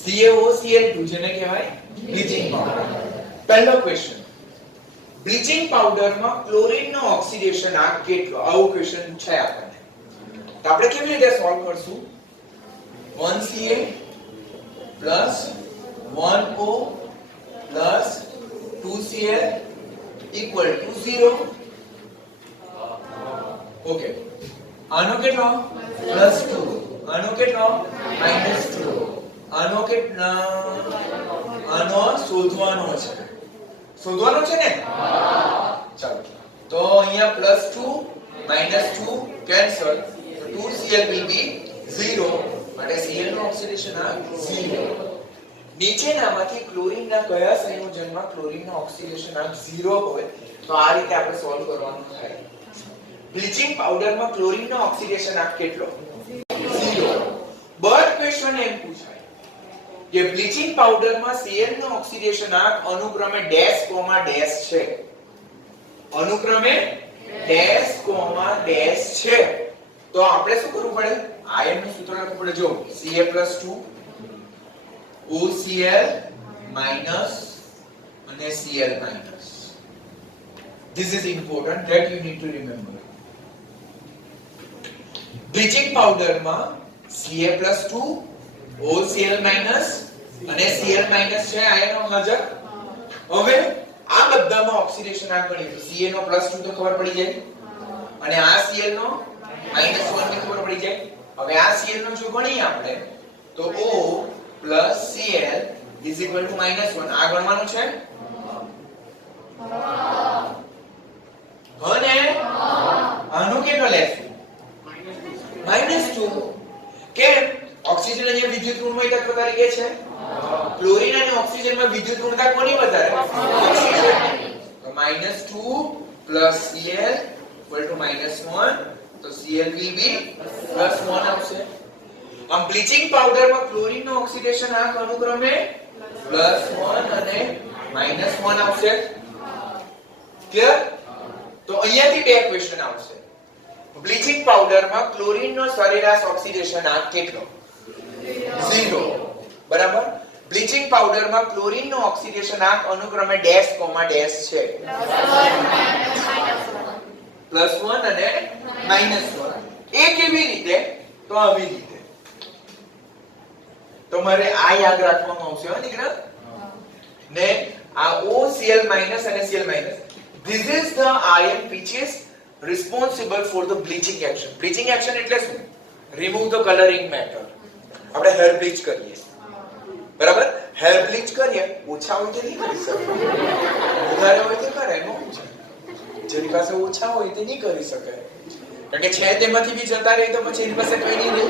CaOCl2 જેને કહેવાય બ્લીચિંગ પાવડર. પહેલો ક્વેશ્ચન બ્લીચિંગ પાવડરમાં ક્લોરીન નો ઓક્સિડેશન આંક કેટલો? આવો ક્વેશ્ચન પૂછાય આપણને તો આપણે કેવી રીતે સોલ્વ કરશું? 1Ca plus 1O plus 2Cl equal to 0. Okay. આનો કેટલો? +2. આનો કેટલો? -2. આનો શોધવાનો છે. શોધવાનો છે ને? ચાલો. તો અહીંયા +2 -2 કેન્સલ તો 2Cl will be 0 માટે Cl નો ઓક્સિડેશન આંક 0. નીચેનામાંથી ક્લોરીનના કયા સંયોજનમાં ક્લોરીનનો ઓક્સિડેશન આંક 0 હોય તો આ રીતે આપણે સોલ્વ કરવાનું થાય. બ્લીચિંગ પાવડરમાં ક્લોરીનનો ઓક્સિડેશન આંક કેટલો? 0. બટ ક્વેશ્ચન એમ પૂછાય કે બ્લીચિંગ પાવડરમાં Cl નો ઓક્સિડેશન આંક અનુક્રમે ડેશ કોમા ડેશ છે. અનુક્રમે ડેશ કોમા ડેશ છે તો આપણે શું કરવું પડે? આયન નું સૂત્ર લખવું પડે. જો Ca+2 OCl minus અને Cl minus. This is important that you need to remember. Bleaching powder માં Ca+2 OCl minus અને Cl minus છે આયનો હાજર. હવે આ બધામાં ઓક્સિડેશન આંક ગણીએ તો Ca નો +2 તો ખબર પડી જાય અને આ Cl નો -1 ની ખબર પડી જાય. હવે આ Cl નો જો ગણીએ આપણે તો O plus Cl is equal to -1. આ ગણવાનું છે? હા ને? આનો કેટલો લેશું? -2. કેમ? ઓક્સિજન અહીંયા વિદ્યુત ઋણમય તત્વ તરીકે છે. ક્લોરીન અને ઓક્સિજનમાં વિદ્યુત ઋણતા કોની વધારે? ઓક્સિજન. તો -2 plus Cl equal to -1 તો Cl will be +1 આવશે. આમ બ્લીચિંગ પાવડરમાં ક્લોરીનનો ઓક્સિડેશન આંક અનુક્રમે +1 અને -1 આવશે. ક્લિયર? તો અહીંયાથી બે ક્વેશ્ચન આવશે. બ્લીચિંગ પાવડરમાં ક્લોરીનનો સરેરાશ ઓક્સિડેશન આંક કેટલો? 0. બરાબર? બ્લીચિંગ પાવડરમાં ક્લોરીનનો ઓક્સિડેશન આંક અનુક્રમે ડેશ કોમા ડેશ છે. +1 અને -1. એ કેવી રીતે? તો આવી રીતે. તો તમારે આ યાદ રાખવાનું આવશે હો દીકરા ને આ OCl- અને Cl-. This is the ion which is responsible for the bleaching action. Bleaching action એટલે શું? Remove the coloring matter. આપણે hair bleach કરીએ બરાબર, hair bleach કરીએ ઓછા હોય તો નહીં કરી શકે, વધારે હોય તો કરે નો, જેની પાસે ઓછા હોય તે નહીં કરી શકે કારણ કે છે તેમાંથી બી જતા રહી તો પછી એની પાસે કઈ નહીં રહે,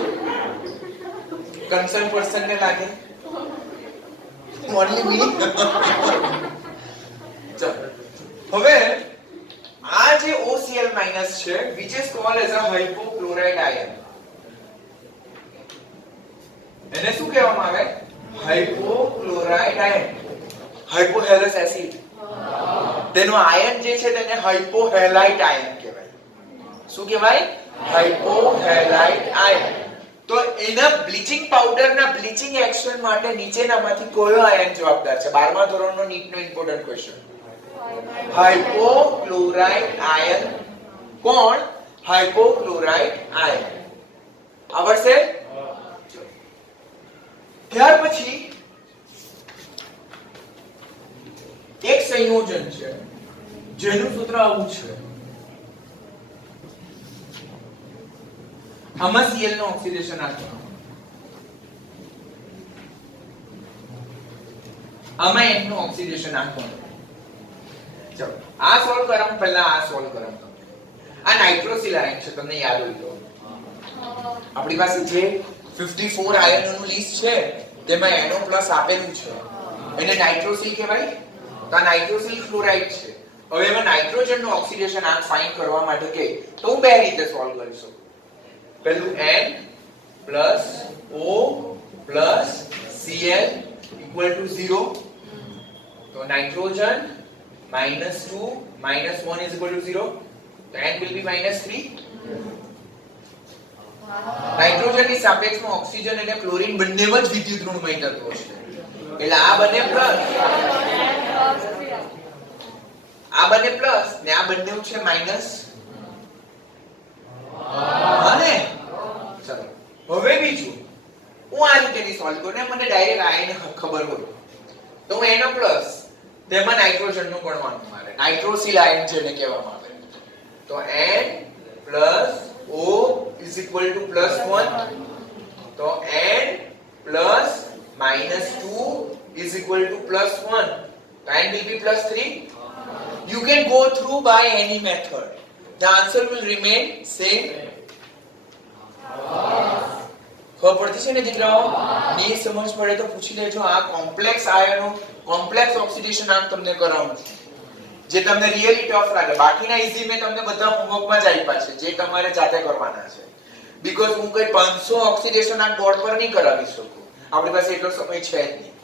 કન્સર્ન પર્સન ને લાગે ઓનલી મી. હવે આ જે OCl- છે which is called as a hypochlorite ion, એને શું કહેવામાં આવે? હાઇપોક્લોરાઇડ આયન. હાઇપોહેલસ એસિડ તેનો આયન જે છે તેને હાઇપોહેલાઇટ આયન કહેવાય. શું કહેવાય? હાઇપોહેલાઇટ આયન. તો એના બ્લીચિંગ પાવડરના બ્લીચિંગ એક્શન માટે નીચેનામાંથી કયો આયન જવાબદાર છે? 12મા ધોરણનો નીટનો ઇમ્પોર્ટન્ટ ક્વેશ્ચન. હાઇપોક્લોરાઇડ આયન. કોણ? હાઇપોક્લોરાઇડ આયન. આવડશે? ત્યાર પછી એક સંયોજન છે જેનું સૂત્ર આવું છે. આમાં Cl નો ઓક્સિડેશન આપવાનો, આમાં N નો ઓક્સિડેશન આપવાનો. ચલો આ સોલ્વ કરાવું, પહેલા આ સોલ્વ કરાવું. આ નાઇટ્રોસિલ આયન છે, તમને યાદ હોય તો આપણી પાસે જે 54 આયનોનું લિસ્ટ છે તેમાં NO+ આપેલું છે, એને નાઇટ્રોસિલ કહેવાય. તો આ નાઇટ્રોસિલ ક્લોરાઇડ છે. હવે એમાં નાઇટ્રોજનનું ઓક્સિડેશન આંક ફાઇન્ડ કરવા માટે કે તો હું બે રીતે સોલ્વ કરી શકું. પહેલું N + O + Cl = 0. તો નાઇટ્રોજન -2 - 1 = 0. તો N will be -3. નાઇટ્રોજનની સાપેક્ષમાં ઓક્સિજન અને ક્લોરીન બંનેમાં જ વિદ્યુત ઋણમય તત્વો છે, એટલે આ બંને પ્લસ, આ બંને પ્લસ ને આ બંને છે માઈનસ. અને ચલો હવે બીજું હું આ રીતેની સોલ્વ કરું ને મને ડાયરેક્ટ આયન ખબર હોય તો હું NO+ તેમાં નાઇટ્રોજનનું ગણવાનું મારે. નાઇટ્રોસિલ આયન જેને કહેવામાં આવે. તો N + O is equal to +1. તો N plus -2 is equal to +1. So N will be +3. You can go through by any method. The answer will remain same. ખબર પડતી છે ને દીકરાઓ? નહીં સમજ પડે તો પૂછી લેજો. આ કોમ્પ્લેક્સ આયનો, કોમ્પ્લેક્સ ઓક્સિડેશન આંક તમને કરાવું છું જે તમને રિયલી ટફ લાગે. બાકીના ઈઝી મેં તમને બધા હોમવર્કમાં જ આપ્યા છે જે તમારે જાતે કરવાના છે. બીકોઝ હું કોઈ 500 ઓક્સિડેશન આંક બોર્ડ પર નહીં કરાવી શકું, આપણી પાસે એટલો સમય છે જ નહીં.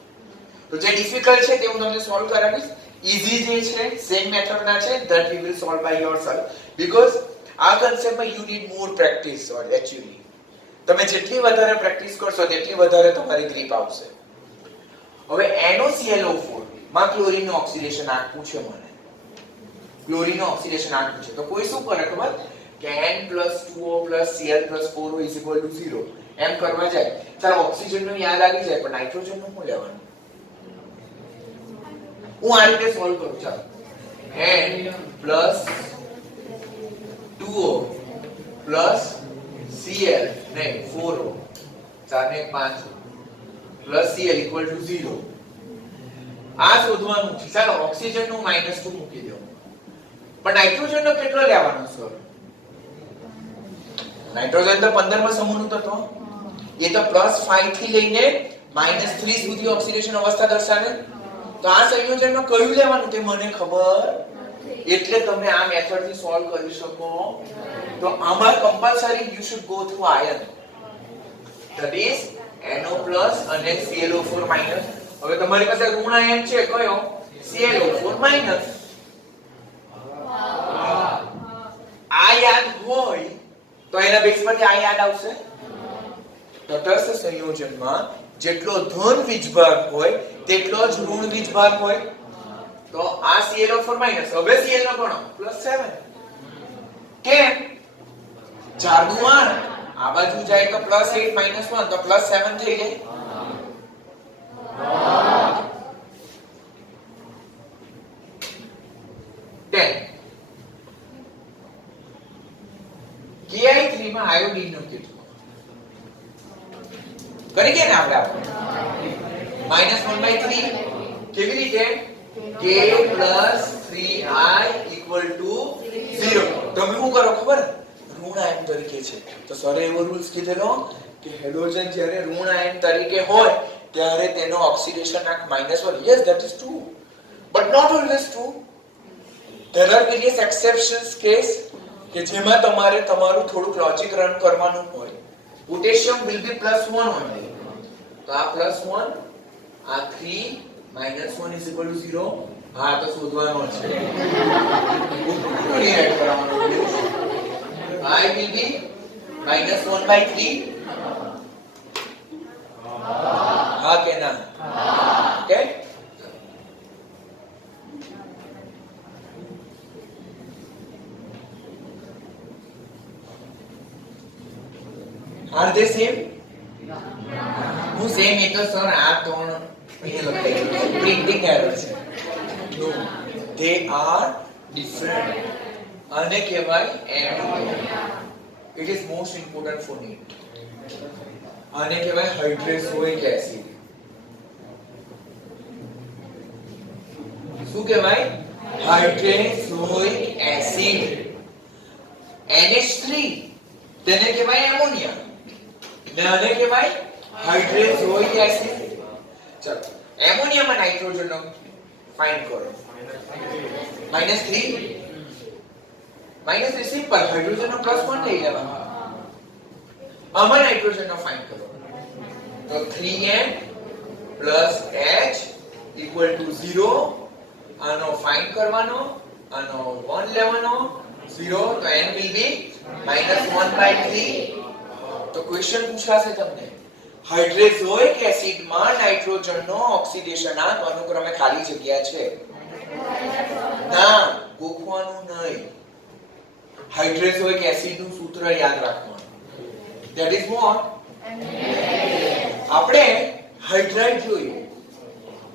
તો જે ડિફિકલ્ટ છે તે હું તમને સોલ્વ કરાવીશ. ઈઝી જે છે સેમ મેથડના છે that we will solve by yourself because આ કન્સેપ્ટમાં you need more practice or actually તમે જેટલી વધારે પ્રેક્ટિસ કરશો તેટલી વધારે તમારી ગ્રીપ આવશે. હવે NaClO4 માં ક્લોરીનનું ઓક્સિડેશન આંક પૂછે મને, ક્લોરીનનું ઓક્સિડેશન આંક પૂછે તો કોઈ શું કરે ખબર કે N + 2O + Cl + 4O = 0 એમ કરવા જાય. ચાલો ઓક્સિજનનું યાદ આવી જાય પણ નાઇટ્રોજનનું શું લેવાનું? હું આ રીતે સોલ્વ કરું. ચાલો N + 2O + Cl નહીં 4O 4 ને 5 + Cl = 0 આ શોધવાનું છે. ચાલો ઓક્સિજનનું -2 મૂકી દો પણ નાઇટ્રોજનનો કેટલો લેવાનો સર? નાઇટ્રોજન તો 15માં સમૂહનું તત્વ, એ તો +5 થી લઈને -3 સુધી ઓક્સિડેશન અવસ્થા દર્શાવે. તો આ સંયોજનમાં કયું લેવાનું તે મને ખબર, એટલે તમે આ મેથડ થી સોલ્વ કરી શકો. તો આમાં compulsory you should go through ion, that is NO+ અને ClO4-. હવે તમારી પાસે ઋણ આયન છે કયો? ClO4-. આ યાદ હોય તો એના બેઝ પરથી આ યાદ આવશે. તટસ્થ સંયોજનમાં જેટલો ધન વીજભાર હોય તેટલો જ ઋણ વીજભાર હોય. તો આ ClO4-. હવે Cl નો ગણો +7. કેમ? 4 દુ 8, આ બાજુ જાય તો +8 - 1 તો +7 થઈ જાય. KI3 માં આયોડીન નું કેટલું કરી કે ને આપણે -1/3 કેવી રીતે K + 3I = 0 તમે શું કરો ખબર ઋણ આયન તરીકે છે તો સરે એવો રૂલ્સ કીધેલો કે હાઇડ્રોજન જ્યારે ઋણ આયન તરીકે હોય ત્યારે તેનો ઓક્સિડેશન આંક -1 yes that is true but not always true there are various exceptions case કે જેમાં તમારે તમારું થોડુંક લોજિક રન કરવાનું હોય પોટેશિયમ will be +1 only તો આ +1 આ 3 -1 = 0 હા તો શોધવાનો છે કોની એડ કરવાનો I will be -1/3 હા કે ના ઓકે Are they same? હું સેમ એ તો સર આ ત્રણ અહીંયા લખાઈ છે પ્રિન્ટિંગ એરર છે નો they are different આને કહેવાય ammonia it is most important for me આને કહેવાય હાઇડ્રોક્લોરિક એસિડ શું કહેવાય હાઇડ્રોક્લોરિક એસિડ NH3 તેને કહેવાય એમોનિયા ને આને કહેવાય હાઇડ્રોક્લોરિક એસિડ ચલો એમોનિયામાં નાઇટ્રોજનનો ફાઇન્ડ કરો -3 -3 સિમ્પલ હાઇડ્રોજનનો +1 લઈ લેવાનો આમાં નાઇટ્રોજનનો ફાઇન્ડ કરો તો 3n + h = 0 આનો ફાઇન્ડ કરવાનો આનો 1 લેવાનો 0 તો n will be -1/3 તો ક્વેશ્ચન પૂછાશે તમને હાઇડ્રોક્લોરિક એસિડમાં નાઇટ્રોજનનો ઓક્સિડેશન આંક અનુક્રમે ખાલી જગ્યા છે ના ગોખવાનું નહીં હાઇડ્રોક્લોરિક એસિડનું સૂત્ર યાદ રાખવાનું that is what આપણે હાઇડ્રાઇડ જોયું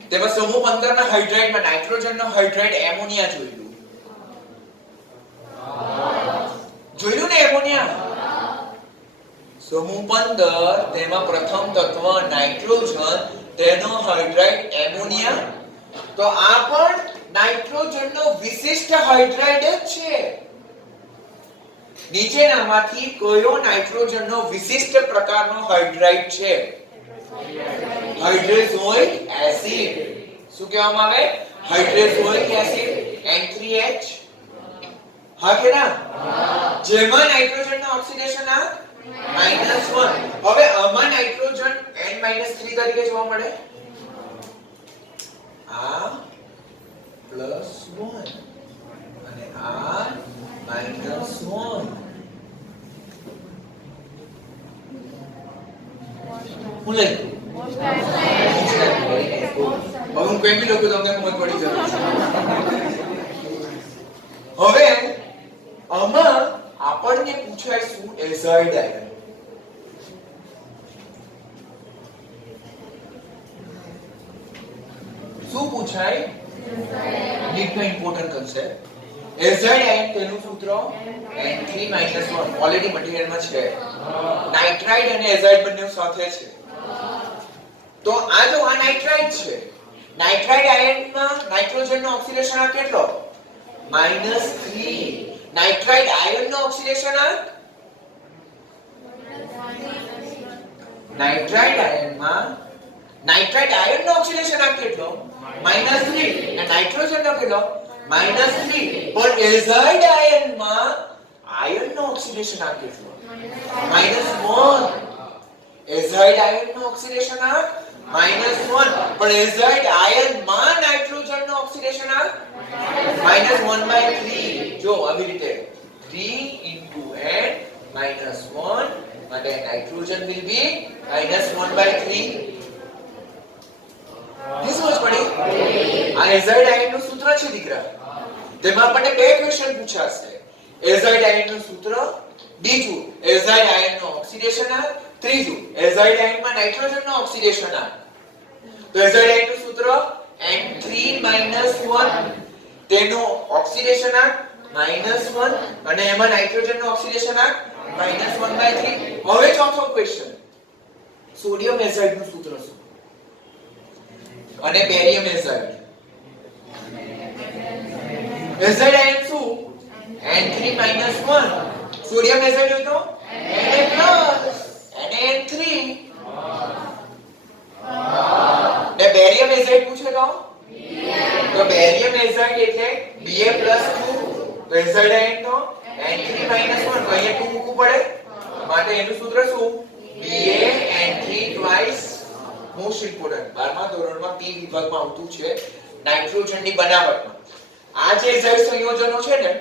તેમાં સમૂહ 15 ના હાઇડ્રાઇડમાં નાઇટ્રોજનનો હાઇડ્રાઇડ એમોનિયા જોયું ને એમોનિયા સમૂહ 15 તેમાં પ્રથમ તત્વ નાઇટ્રોજન તેનો હાઇડ્રાઇડ એમોનિયા તો આ પણ નાઇટ્રોજનનો વિશિષ્ટ હાઇડ્રાઇડ જ છે નીચેનામાંથી કયો નાઇટ્રોજનનો વિશિષ્ટ પ્રકારનો હાઇડ્રાઇડ છે હાઇડ્રોક્લોરિક એસિડ શું કહેવામાં આવે હાઇડ્રોક્લોરિક એસિડ N3H હા કે ના જેમાં નાઇટ્રોજનનો ઓક્સિડેશન આંક -1 હવે આમાં નાઇટ્રોજન N-3 તરીકે જોવા મળે આ +1 અને આ -1 હું લખ્યું હવે હું કઈ બી લખ્યું તમને સમજ પડી જશે હવે આમાં આપણને પૂછાય શું એઝાઇડ આયન શું પૂછાય નીટ નો ઇમ્પોર્ટન્ટ કન્સેપ્ટ એઝાઇડ આયન તેનું સૂત્ર N3-1 ઓલરેડી મટીરીયલમાં છે નાઇટ્રાઇડ અને એઝાઇડ બંને સાથે છે તો આ જો આ નાઇટ્રાઇડ છે નાઇટ્રાઇડ આયનમાં નાઇટ્રોજનનો ઓક્સિડેશન આંક કેટલો -3 નાઇટ્રાઇડ આયનનો ઓક્સિડેશન આંક નાઇટ્રાઇડ આયનનો ઓક્સિડેશન આંક કેટલો -3 અને નાઇટ્રોજનનો કેટલો -3 પણ એઝાઇડ આયનમાં આયનનો ઓક્સિડેશન આંક કેટલો -1 એઝાઇડ આયનનો ઓક્સિડેશન આંક -1 પણ એઝાઇડ આયનમાં નાઇટ્રોજનનો ઓક્સિડેશન આંક -1/3 જો આવી રીતે 3 * n -1 માટે nitrogen will be -1/3 this was પડી આ એઝાઇડ આયનનું સૂત્ર છે દીકરા તેમાં આપણને બે ક્વેશ્ચન પૂછાશે એઝાઇડ આયનનું સૂત્ર બીજું એઝાઇડ આયનનો ઓક્સિડેશન આંક ત્રીજું એઝાઇડ આયનમાં નાઇટ્રોજનનો ઓક્સિડેશન આંક તો એઝાઇડ નું સૂત્ર N3 1 તેનો ઓક્સિડેશન આંક -1 અને એમાં નાઇટ્રોજન નો ઓક્સિડેશન આંક -1/3. હવે ચોથો ક્વેશ્ચન, સોડિયમ એઝાઇડ નું સૂત્ર શું અને બેરિયમ એઝાઇડ? એઝાઇડ આયન શું? N3 1. સોડિયમ એઝાઇડ હોય તો Na+, NaN3. ને બેરિયમ એઝાઇડ પૂછે તો બેરિયમ એઝાઇડ એટલે Ba+2. તો એઝાઇડ આયન તો N3 1. તો અહીંયા 2 મૂકવું પડે, માટે એનું સૂત્ર શું? BaN3 twice. મોસ્ટ ઇમ્પોર્ટન્ટ 12મા ધોરણમાં પી વિભાગમાં આવતું છે નાઇટ્રોજનની બનાવટમાં. આ જે એઝાઇડ સંયોજનો છે ને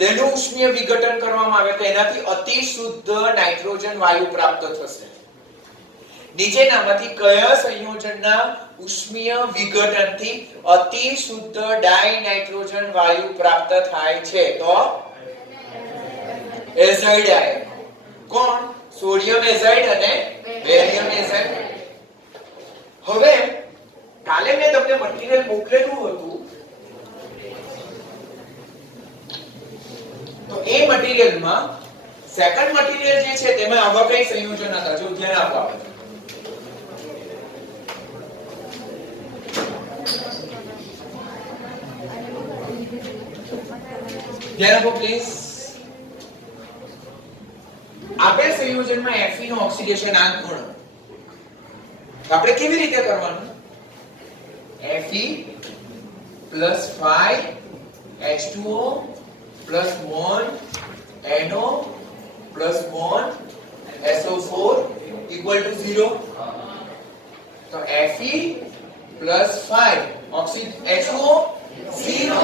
તેનું ઉષ્મીય વિઘટન કરવામાં આવે તો એનાથી અતિ શુદ્ધ નાઇટ્રોજન વાયુ પ્રાપ્ત થશે. નીચેનામાંથી કયા સંયોજનના ઉષ્મીય વિઘટનથી અતિ શુદ્ધ ડાઇનાઇટ્રોજન વાયુ પ્રાપ્ત થાય છે? તો એઝાઇડ આયન. કોણ? સોડિયમ એઝાઇડ અને બેરિયમ એઝાઇડ. હવે કાલે મેં તમને મટીરીયલ મોકલેલું હતું, તો એ મટીરીયલમાં સેકન્ડ મટીરીયલ જે છે તેમાં આવા કઈ સંયોજન હતા, જો ધ્યાન આપો. ધ્યાન આપો પ્લીઝ. આપેલ સંયોજનમાં Fe નો ઓક્સિડેશન આંક ગણો. આપણે કેવી રીતે કરવાનું? Fe + 5H2O plus bond NO plus bond SO4 equal to 0. तो Fe plus 5 oxygen H2O 0.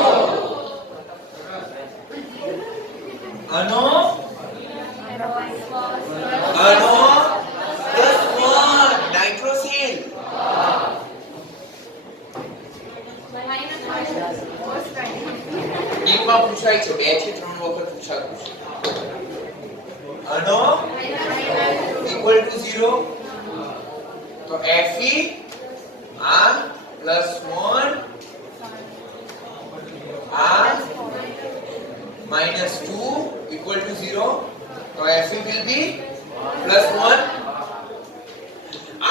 ANO plus 1 nitrosyl. એકમાં પૂછાય છે, 2 થી 3 વખત પૂછાતું છે. ANO equal to 0. તો Fe આ plus 1 આ -2 equal to 0. તો Fe will be plus 1.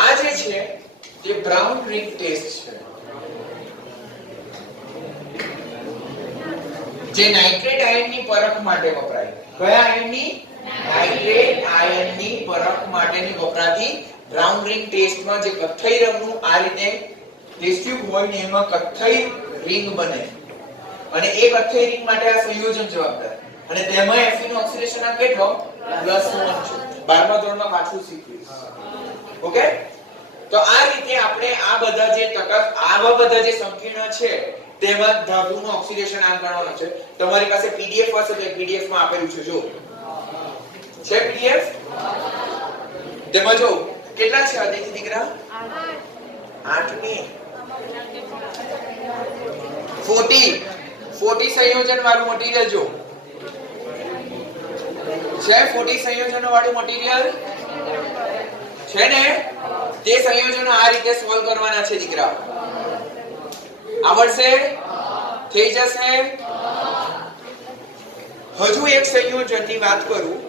આ જે છે તે બ્રાઉન રિંગ ટેસ્ટ છે, જે નાઇટ્રેટ આયનની પરખ માટે વપરાય. કયા આયનની? નાઇટ્રેટ આયનની પરખ માટેની વપરાતી બ્રાઉન રિંગ ટેસ્ટમાં જે કથ્થઈ રંગનું આ રીતે ટેસ્ટ ટ્યુબ હોય ને એમાં કથ્થઈ રિંગ બને અને એ કથ્થઈ રિંગ માટે આ સંયોજન જવાબદાર. અને તેમાં Fe નો ઓક્સિડેશન આ કેટલો? +1 છે. 12મા ધોરણમાં પાછું શીખવીશ. ઓકે? તો આ રીતે આપણે આ બધા જે આવા બધા જે સંકીર્ણ છે તેમાં ધાતુનું ઓક્સિડેશન આંક ગણવાનો છે. તમારી પાસે પીડીએફ હશે તો પીડીએફ માં આપેલું છે, જો છે પીડીએફ. તેમાં જો કેટલા છે આદિત્ય દીકરા? 8 ની 40 સંયોજન વાળું મટીરીયલ જો છે. 40 સંયોજનો વાળું મટીરીયલ છે ને, તે સંયોજનો આ રીતે સોલ્વ કરવાના છે દીકરા. આવડશે? થઈ જશે? હજુ એક સંયોજનની વાત કરું